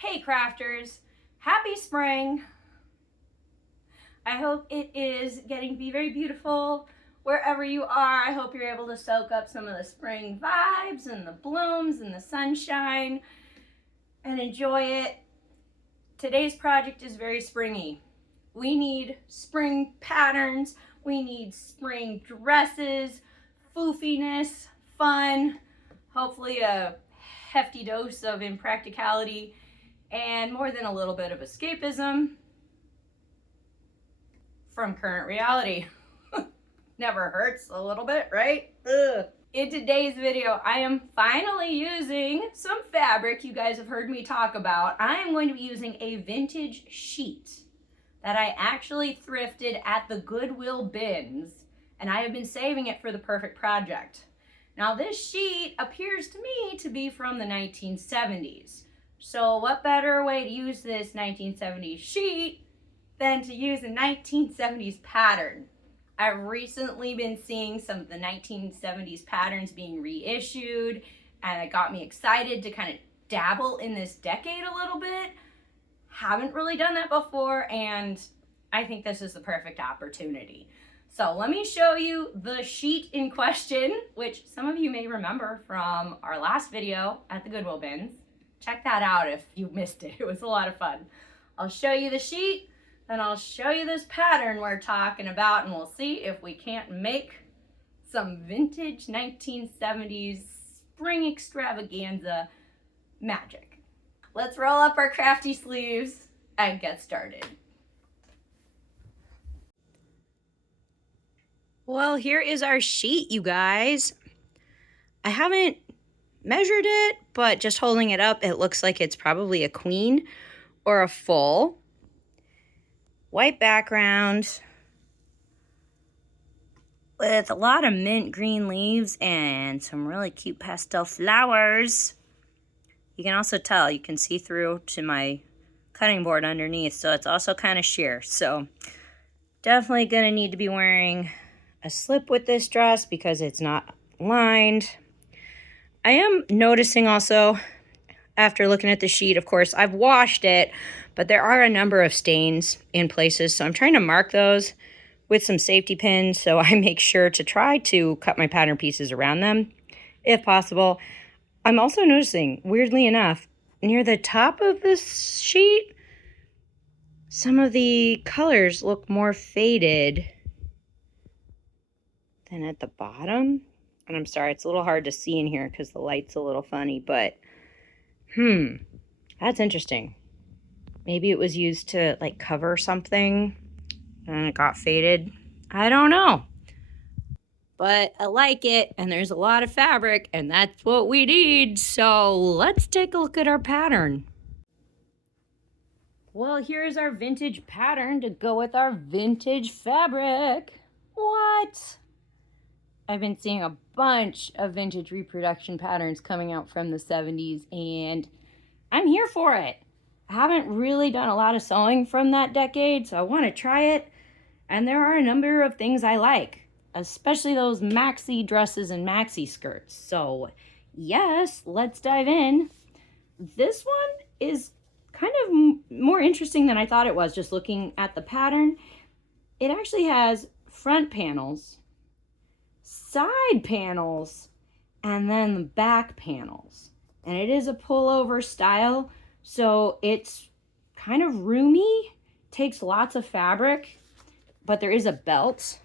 Hey crafters, happy spring. I hope it is getting to be very beautiful wherever you are. I hope you're able to soak up some of the spring vibes and the blooms and the sunshine and enjoy it. Today's project is very springy. We need spring patterns, we need spring dresses, foofiness, fun, hopefully a hefty dose of impracticality, and more than a little bit of escapism from current reality. Never hurts a little bit, right? Ugh. In today's video, I am finally using some fabric you guys have heard me talk about. I am going to be using a vintage sheet that I actually thrifted at the Goodwill Bins, and I have been saving it for the perfect project. Now this sheet appears to me to be from the 1970s. So what better way to use this 1970s sheet than to use a 1970s pattern? I've recently been seeing some of the 1970s patterns being reissued, and it got me excited to kind of dabble in this decade a little bit. Haven't really done that before, and I think this is the perfect opportunity. So let me show you the sheet in question, which some of you may remember from our last video at the Goodwill Bins. Check that out if you missed it. It was a lot of fun. I'll show you the sheet, then I'll show you this pattern we're talking about, and we'll see if we can't make some vintage 1970s spring extravaganza magic. Let's roll up our crafty sleeves and get started. Well, here is our sheet, you guys. I haven't measured it, but just holding it up, it looks like it's probably a queen or a full. White background with a lot of mint green leaves and some really cute pastel flowers. You can also tell, you can see through to my cutting board underneath, so it's also kind of sheer. So definitely gonna need to be wearing a slip with this dress because it's not lined. I am noticing also, after looking at the sheet, of course, I've washed it, but there are a number of stains in places, so I'm trying to mark those with some safety pins so I make sure to try to cut my pattern pieces around them, if possible. I'm also noticing, weirdly enough, near the top of this sheet, some of the colors look more faded than at the bottom. And I'm sorry, it's a little hard to see in here because the light's a little funny, but that's interesting. Maybe it was used to like cover something and it got faded. I don't know. But I like it, and there's a lot of fabric, and that's what we need. So let's take a look at our pattern. Well, here's our vintage pattern to go with our vintage fabric. What? I've been seeing a bunch of vintage reproduction patterns coming out from the 70s, and I'm here for it. I haven't really done a lot of sewing from that decade, so I want to try it. And there are a number of things I like, especially those maxi dresses and maxi skirts. So yes, let's dive in. This one is kind of more interesting than I thought it was just looking at the pattern. It actually has front panels, side panels, and then the back panels. And it is a pullover style, so it's kind of roomy, takes lots of fabric, but there is a belt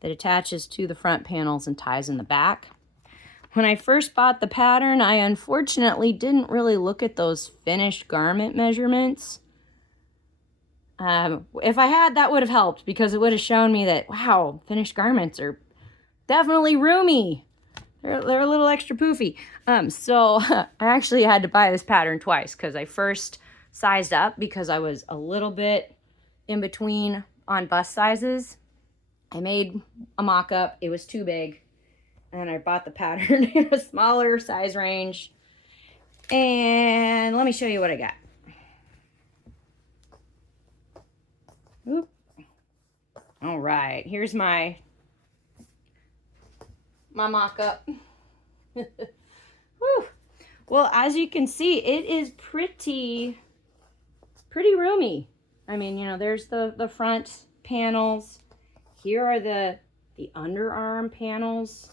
that attaches to the front panels and ties in the back. When I first bought the pattern, I unfortunately didn't really look at those finished garment measurements. If I had, that would have helped because it would have shown me that, wow, finished garments are definitely roomy. They're a little extra poofy. So I actually had to buy this pattern twice because I first sized up because I was a little bit in between on bust sizes. I made a mock-up. It was too big. And I bought the pattern in a smaller size range. And let me show you what I got. Oop. All right, here's my mock-up. Woo. Well, as you can see, it is pretty roomy. I mean, you know, there's the front panels. Here are the underarm panels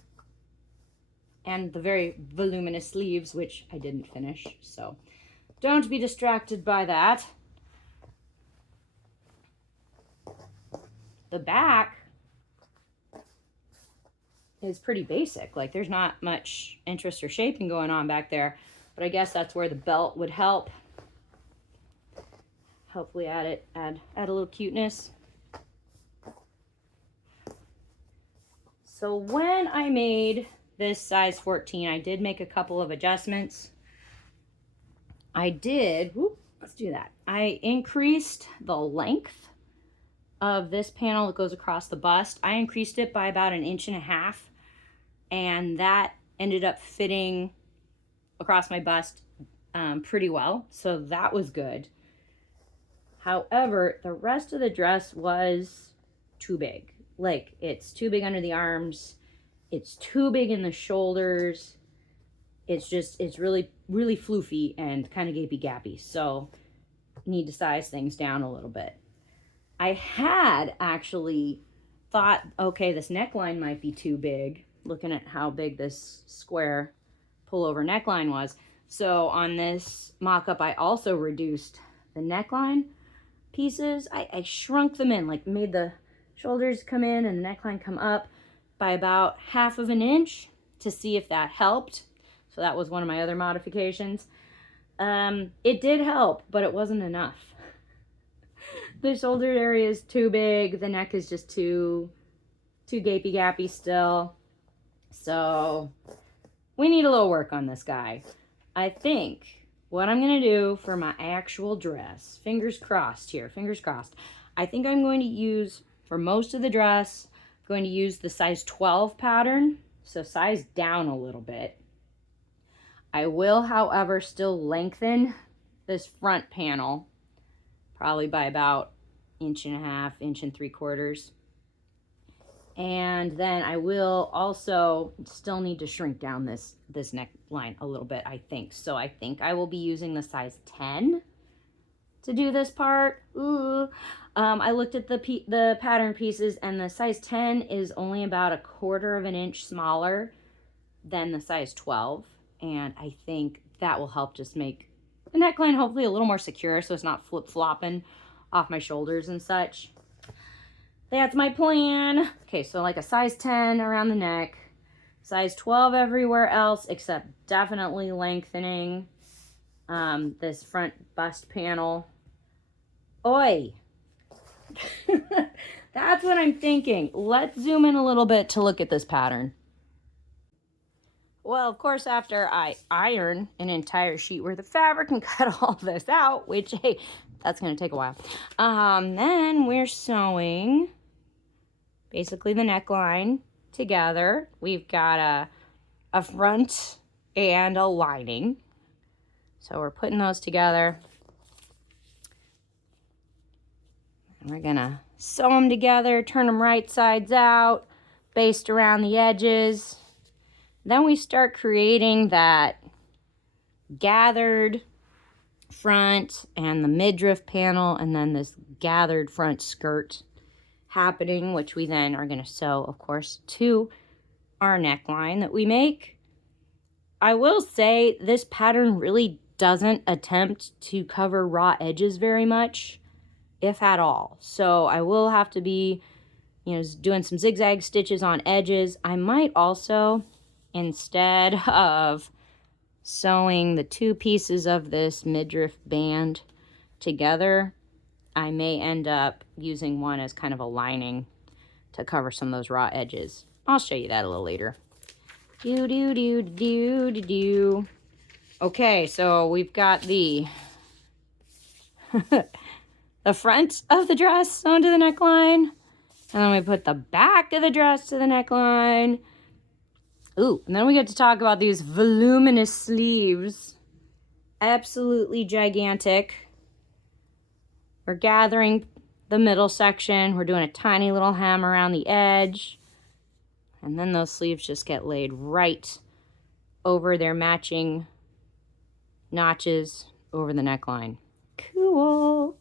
and the very voluminous sleeves, which I didn't finish. So don't be distracted by that. The back is pretty basic. Like, there's not much interest or shaping going on back there, but I guess that's where the belt would help. Hopefully add a little cuteness. So when I made this size 14, I did make a couple of adjustments. Let's do that. I increased the length of this panel that goes across the bust. I increased it by about 1.5 inches, and that ended up fitting across my bust pretty well. So that was good. However, the rest of the dress was too big. Like, it's too big under the arms. It's too big in the shoulders. It's really, really floofy and kind of gapy-gappy. So need to size things down a little bit. I had actually thought, okay, this neckline might be too big, looking at how big this square pullover neckline was. So on this mock-up, I also reduced the neckline pieces. I shrunk them in, like made the shoulders come in and the neckline come up by about 1/2 inch to see if that helped. So that was one of my other modifications. It did help, but it wasn't enough. The shoulder area is too big. The neck is just too gapy-gappy still. So we need a little work on this guy. I think what I'm going to do for my actual dress, fingers crossed here, fingers crossed, I think I'm going to use, for most of the dress, I'm going to use the size 12 pattern, so size down a little bit. I will, however, still lengthen this front panel, probably by about 1.5 inches, 1.75 inches. And then I will also still need to shrink down this neckline a little bit, I think. So I think I will be using the size 10 to do this part. Ooh. I looked at the pattern pieces, and the size 10 is only about 1/4 inch smaller than the size 12. And I think that will help just make the neckline hopefully a little more secure, so it's not flip-flopping off my shoulders and such. That's my plan. Okay, so like a size 10 around the neck, size 12 everywhere else, except definitely lengthening this front bust panel. Oi! That's what I'm thinking. Let's zoom in a little bit to look at this pattern. Well, of course, after I iron an entire sheet worth of fabric and cut all this out, which, hey, that's going to take a while. Then we're sewing basically the neckline together. We've got a front and a lining. So we're putting those together. And we're going to sew them together, turn them right sides out, baste around the edges. Then we start creating that gathered front and the midriff panel, and then this gathered front skirt happening, which we then are going to sew, of course, to our neckline that we make. I will say this pattern really doesn't attempt to cover raw edges very much, if at all. So I will have to be, doing some zigzag stitches on edges. I might also, instead of sewing the two pieces of this midriff band together, I may end up using one as kind of a lining to cover some of those raw edges. I'll show you that a little later. Okay, so we've got the the front of the dress sewn to the neckline, and then we put the back of the dress to the neckline. Ooh, and then we get to talk about these voluminous sleeves. Absolutely gigantic. We're gathering the middle section. We're doing a tiny little hem around the edge. And then those sleeves just get laid right over their matching notches over the neckline. Cool.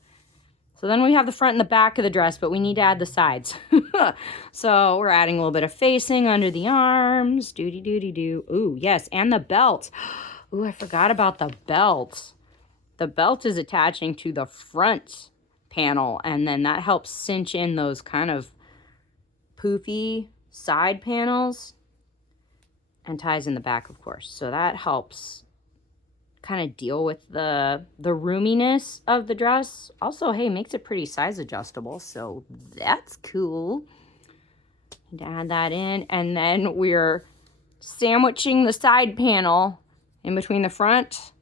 So then we have the front and the back of the dress, but we need to add the sides. So we're adding a little bit of facing under the arms. Doody-doody-doo. Ooh, yes, and the belt. Ooh, I forgot about the belt. The belt is attaching to the front panel, and then that helps cinch in those kind of poofy side panels and ties in the back, of course. So that helps kind of deal with the roominess of the dress. Also, hey, makes it pretty size adjustable, so that's cool. Need to add that in, and then we're sandwiching the side panel in between the front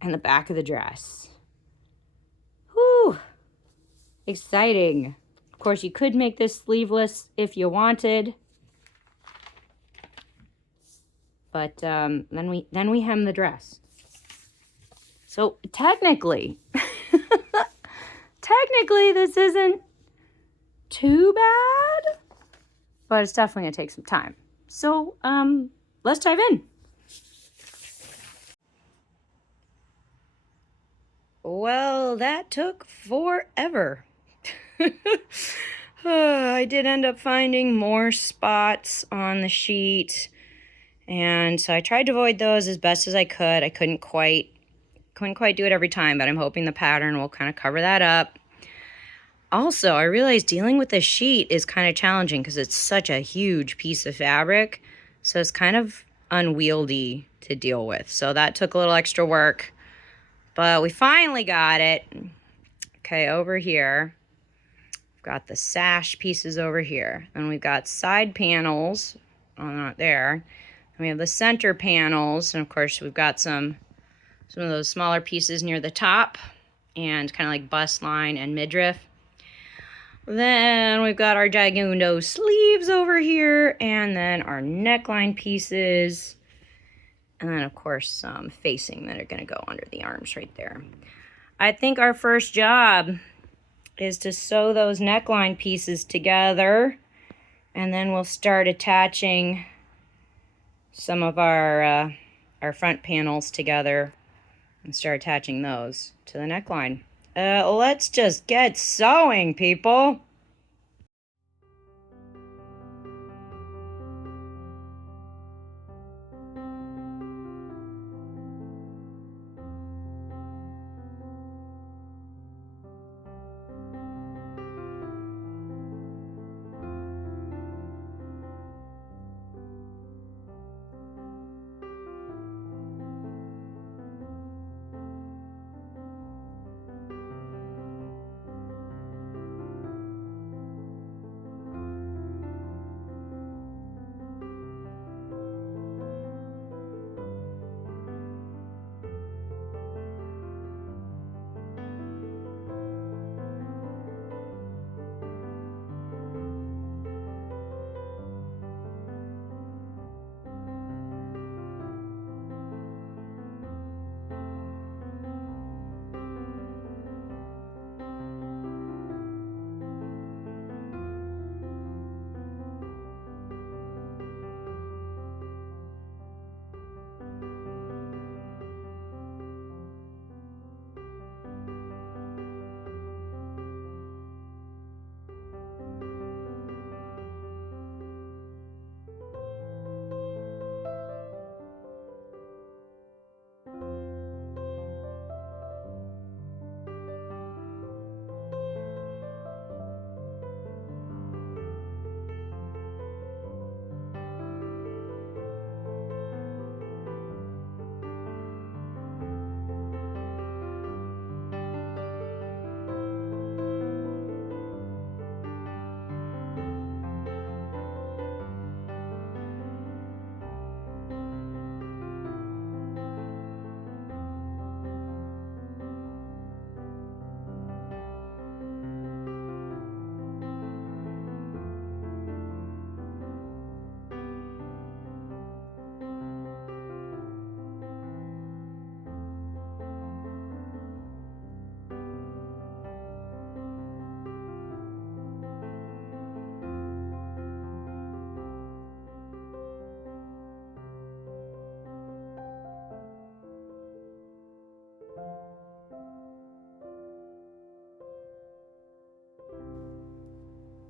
and the back of the dress. Whew, exciting. Of course, you could make this sleeveless if you wanted, but then we hem the dress. So technically, this isn't too bad, but it's definitely gonna take some time. So let's dive in. Well, that took forever. I did end up finding more spots on the sheet, and so I tried to avoid those as best as I could. I couldn't quite do it every time, but I'm hoping the pattern will kind of cover that up. Also, I realized dealing with this sheet is kind of challenging because it's such a huge piece of fabric, so it's kind of unwieldy to deal with. So that took a little extra work, but we finally got it. Okay, over here, we've got the sash pieces over here, and we've got side panels, not there. And we have the center panels, and of course we've got some of those smaller pieces near the top and kind of like bust line and midriff. Then we've got our gigundo sleeves over here, and then our neckline pieces, and then of course some facing that are going to go under the arms right there. I think our first job is to sew those neckline pieces together, and then we'll start attaching some of our front panels together and start attaching those to the neckline. Let's just get sewing, people.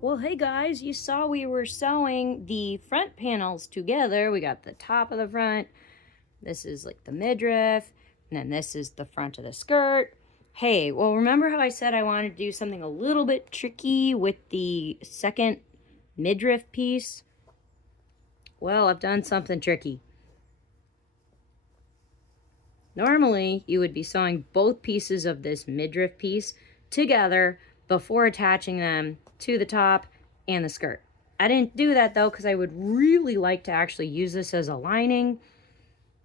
Well, hey guys, you saw we were sewing the front panels together. We got the top of the front. This is like the midriff, and then this is the front of the skirt. Hey, well, remember how I said I wanted to do something a little bit tricky with the second midriff piece? Well, I've done something tricky. Normally, you would be sewing both pieces of this midriff piece together before attaching them to the top and the skirt. I didn't do that though because I would really like to actually use this as a lining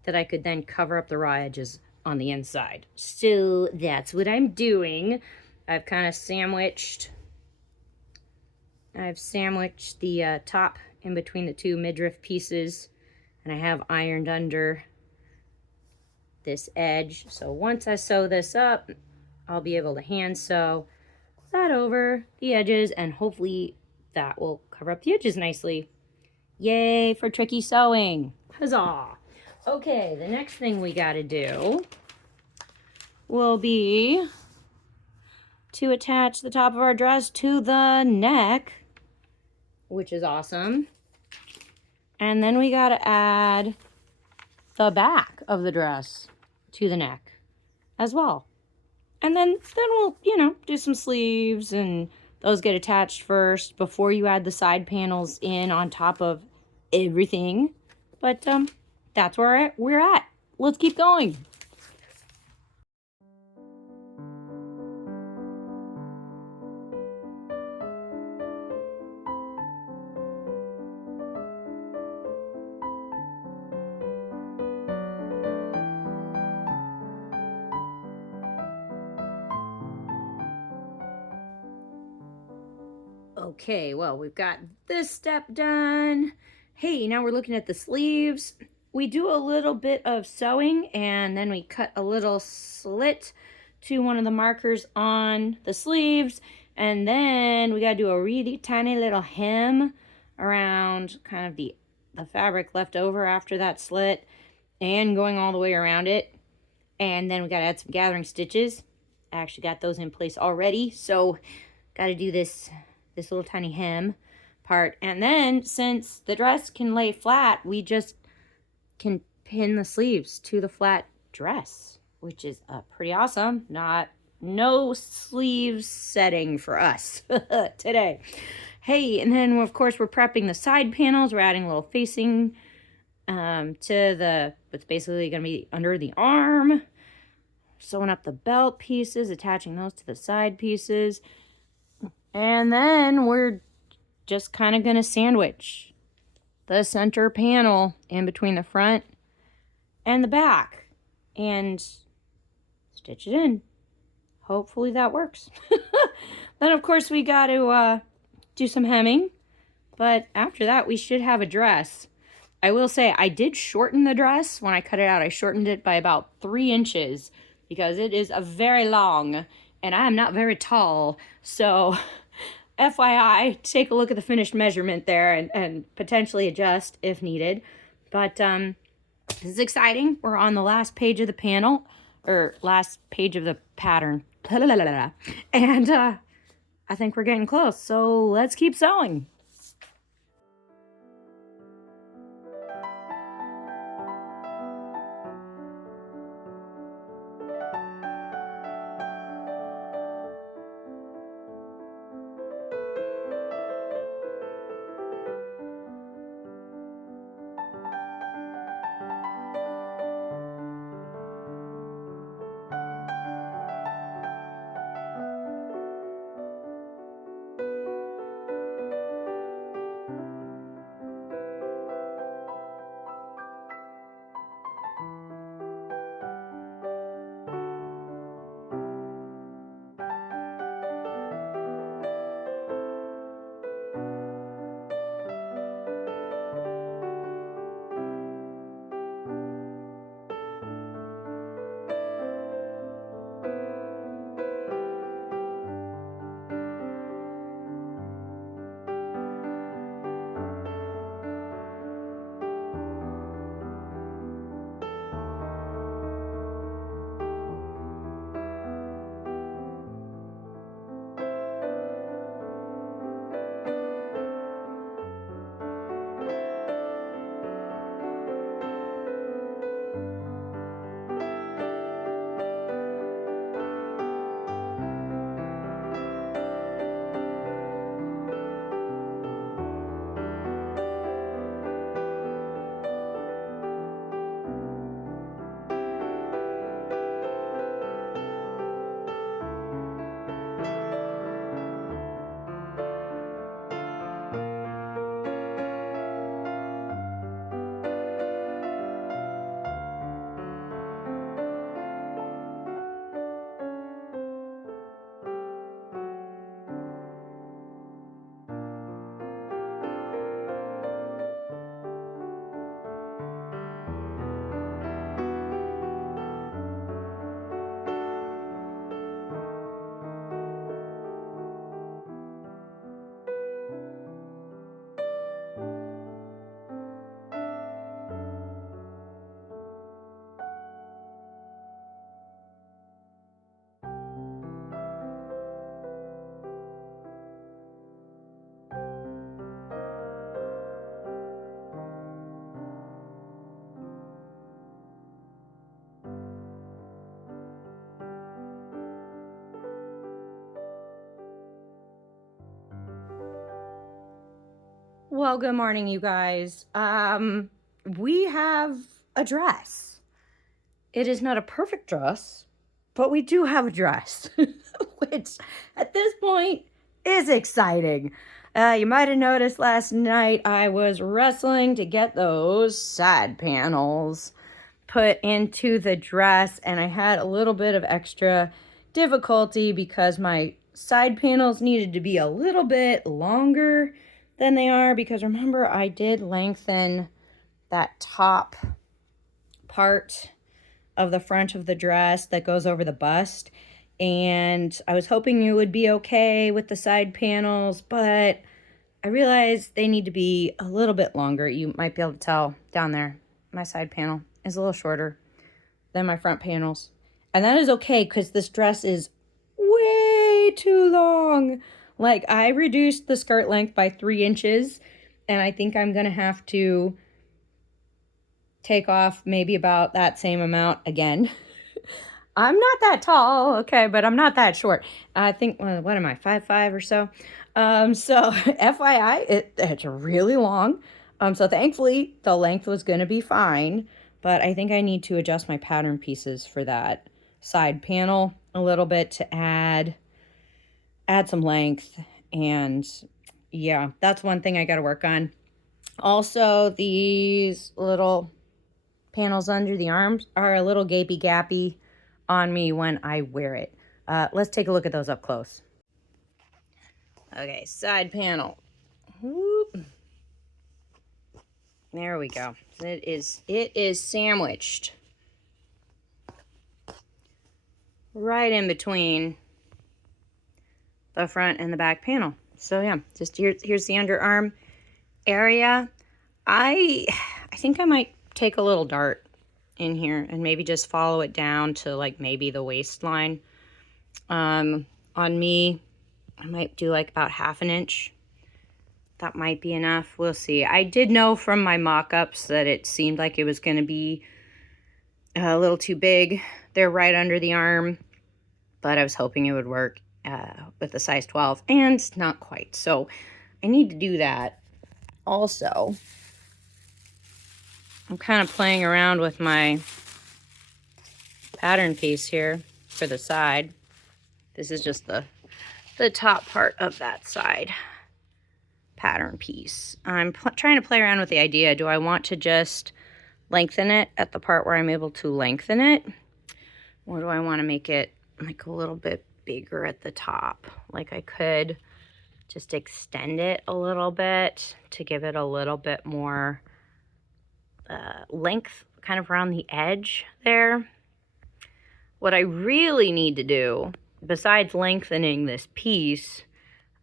that I could then cover up the raw edges on the inside. So that's what I'm doing. I've kind of sandwiched the top in between the two midriff pieces, and I have ironed under this edge. So once I sew this up, I'll be able to hand sew that over the edges, and hopefully that will cover up the edges nicely. Yay for tricky sewing. Huzzah. Okay, the next thing we got to do will be to attach the top of our dress to the neck, which is awesome. And then we got to add the back of the dress to the neck as well. And then we'll, do some sleeves, and those get attached first before you add the side panels in on top of everything. But that's where we're at. Let's keep going. Okay, well, we've got this step done. Hey, now we're looking at the sleeves. We do a little bit of sewing, and then we cut a little slit to one of the markers on the sleeves, and then we got to do a really tiny little hem around kind of the fabric left over after that slit and going all the way around it. And then we got to add some gathering stitches. I actually got those in place already, so got to do this little tiny hem part. And then since the dress can lay flat, we just can pin the sleeves to the flat dress, which is pretty awesome. No sleeves setting for us today. Hey, and then of course we're prepping the side panels. We're adding a little facing to what's basically going to be under the arm, sewing up the belt pieces, attaching those to the side pieces. And then we're just kind of going to sandwich the center panel in between the front and the back and stitch it in. Hopefully that works. Then, of course, we got to do some hemming. But after that, we should have a dress. I will say I did shorten the dress. When I cut it out, I shortened it by about 3 inches because it is very long and I am not very tall. So FYI, take a look at the finished measurement there and potentially adjust if needed. But this is exciting. We're on the last page of the panel, or last page of the pattern. And I think we're getting close. So let's keep sewing. Well, good morning, you guys. We have a dress. It is not a perfect dress, but we do have a dress, which at this point is exciting. You might have noticed last night I was wrestling to get those side panels put into the dress, and I had a little bit of extra difficulty because my side panels needed to be a little bit longer than they are, because remember I did lengthen that top part of the front of the dress that goes over the bust, and I was hoping you would be okay with the side panels, but I realized they need to be a little bit longer. You might be able to tell down there my side panel is a little shorter than my front panels, and that is okay because this dress is way too long. Like, I reduced the skirt length by 3 inches, and I think I'm gonna have to take off maybe about that same amount again. I'm not that tall, okay, but I'm not that short. I think, what am I, 5'5" or so? So FYI, it's really long. So thankfully, the length was gonna be fine, but I think I need to adjust my pattern pieces for that side panel a little bit to add some length. And yeah, that's one thing I got to work on. Also, these little panels under the arms are a little gapy gappy on me when I wear it. Let's take a look at those up close. Okay, side panel. Whoop. There we go. It is sandwiched right in between the front and the back panel. So yeah, just here's the underarm area. I think I might take a little dart in here and maybe just follow it down to like maybe the waistline. On me, I might do like about 1/2 inch. That might be enough. We'll see. I did know from my mock-ups that it seemed like it was going to be a little too big. They're right under the arm, but I was hoping it would work with the size 12, and not quite. So I need to do that. Also, I'm kind of playing around with my pattern piece here for the side. This is just the top part of that side pattern piece. I'm trying to play around with the idea. Do I want to just lengthen it at the part where I'm able to lengthen it? Or do I want to make it like a little bit bigger at the top? Like, I could just extend it a little bit to give it a little bit more length kind of around the edge there. What I really need to do, besides lengthening this piece,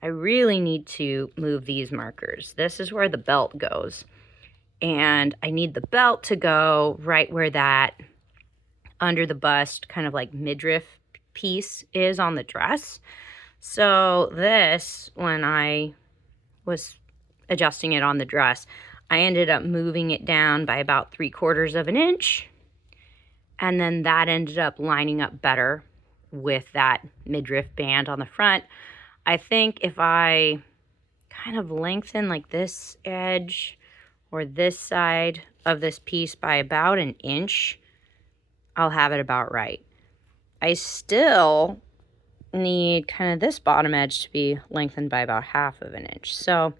I really need to move these markers. This is where the belt goes. And I need the belt to go right where that under the bust kind of like midriff piece is on the dress. So this, when I was adjusting it on the dress, I ended up moving it down by about 3/4 of an inch. And then that ended up lining up better with that midriff band on the front. I think if I kind of lengthen like this edge or this side of this piece by about 1 inch, I'll have it about right. I still need kind of this bottom edge to be lengthened by about 1/2 of an inch. So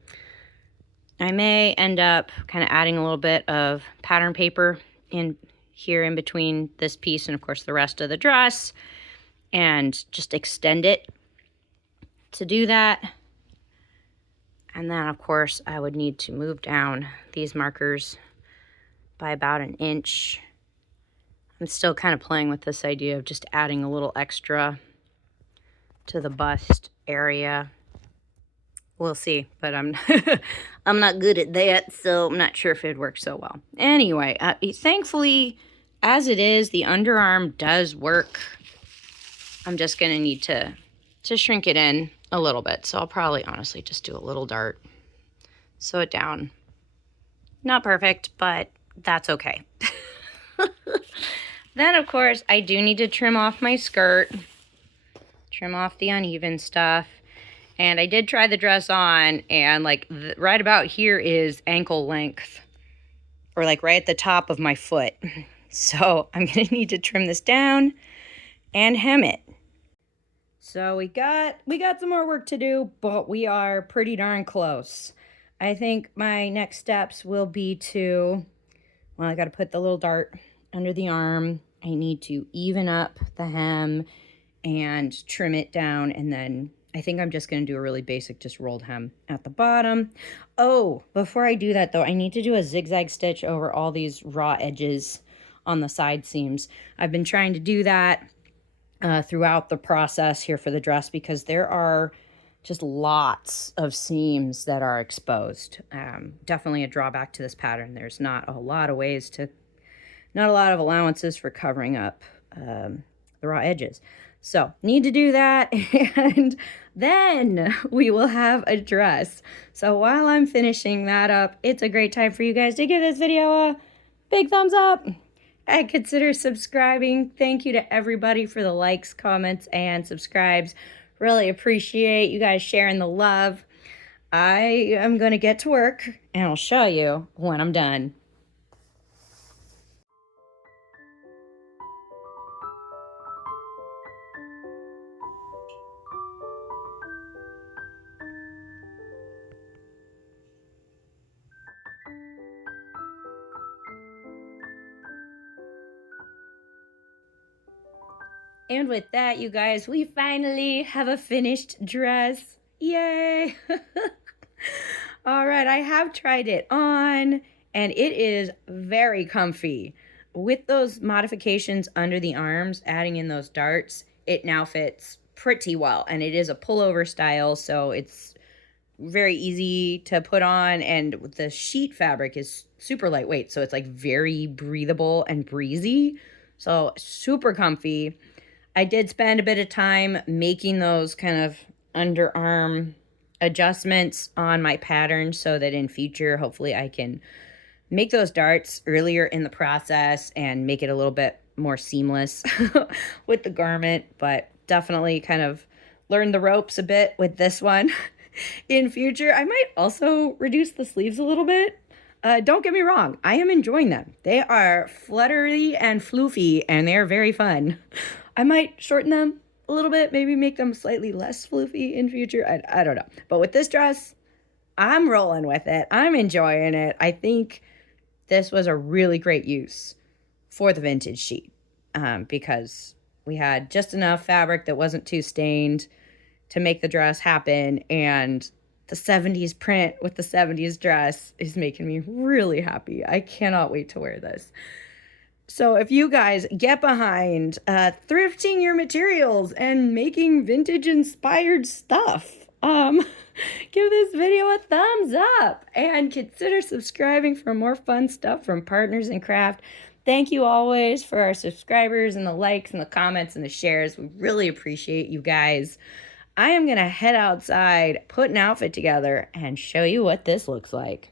I may end up kind of adding a little bit of pattern paper in here in between this piece and of course the rest of the dress, and just extend it to do that. And then of course I would need to move down these markers by about 1 inch. I'm still kind of playing with this idea of just adding a little extra to the bust area. We'll see, but I'm I'm not good at that, so I'm not sure if it'd work so well. Anyway, thankfully, as it is, the underarm does work. I'm just gonna need to shrink it in a little bit, so I'll probably honestly just do a little dart, sew it down. Not perfect, but that's okay. Then, of course, I do need to trim off my skirt, trim off the uneven stuff. And I did try the dress on, and like right about here is ankle length, or like right at the top of my foot. So I'm gonna need to trim this down and hem it. So we got some more work to do, but we are pretty darn close. I think my next steps will be to, well, I got to put the little dart under the arm. I need to even up the hem and trim it down, and then I think I'm just going to do a really basic just rolled hem at the bottom. Oh, before I do that though, I need to do a zigzag stitch over all these raw edges on the side seams. I've been trying to do that throughout the process here for the dress because there are just lots of seams that are exposed. Definitely a drawback to this pattern. There's not a lot of ways to, not a lot of allowances for covering up the raw edges. So need to do that, and then we will have a dress. So while I'm finishing that up, it's a great time for you guys to give this video a big thumbs up and consider subscribing. Thank you to everybody for the likes, comments, and subscribes. Really appreciate you guys sharing the love. I am going to get to work, and I'll show you when I'm done. And with that, you guys, we finally have a finished dress. Yay! All right, I have tried it on, and it is very comfy. With those modifications under the arms, adding in those darts, it now fits pretty well. And it is a pullover style, so it's very easy to put on, and the sheet fabric is super lightweight, so it's like very breathable and breezy. So super comfy. I did spend a bit of time making those kind of underarm adjustments on my pattern so that in future, hopefully I can make those darts earlier in the process and make it a little bit more seamless with the garment, but definitely kind of learned the ropes a bit with this one. In future, I might also reduce the sleeves a little bit. Don't get me wrong, I am enjoying them. They are fluttery and floofy, and they are very fun. I might shorten them a little bit, maybe make them slightly less floofy in future. I don't know. But with this dress, I'm rolling with it. I'm enjoying it. I think this was a really great use for the vintage sheet because we had just enough fabric that wasn't too stained to make the dress happen, and the 70s print with the 70s dress is making me really happy. I cannot wait to wear this. So if you guys get behind thrifting your materials and making vintage inspired stuff, give this video a thumbs up and consider subscribing for more fun stuff from Partners in Craft. Thank you always for our subscribers and the likes and the comments and the shares. We really appreciate you guys. I am going to head outside, put an outfit together, and show you what this looks like.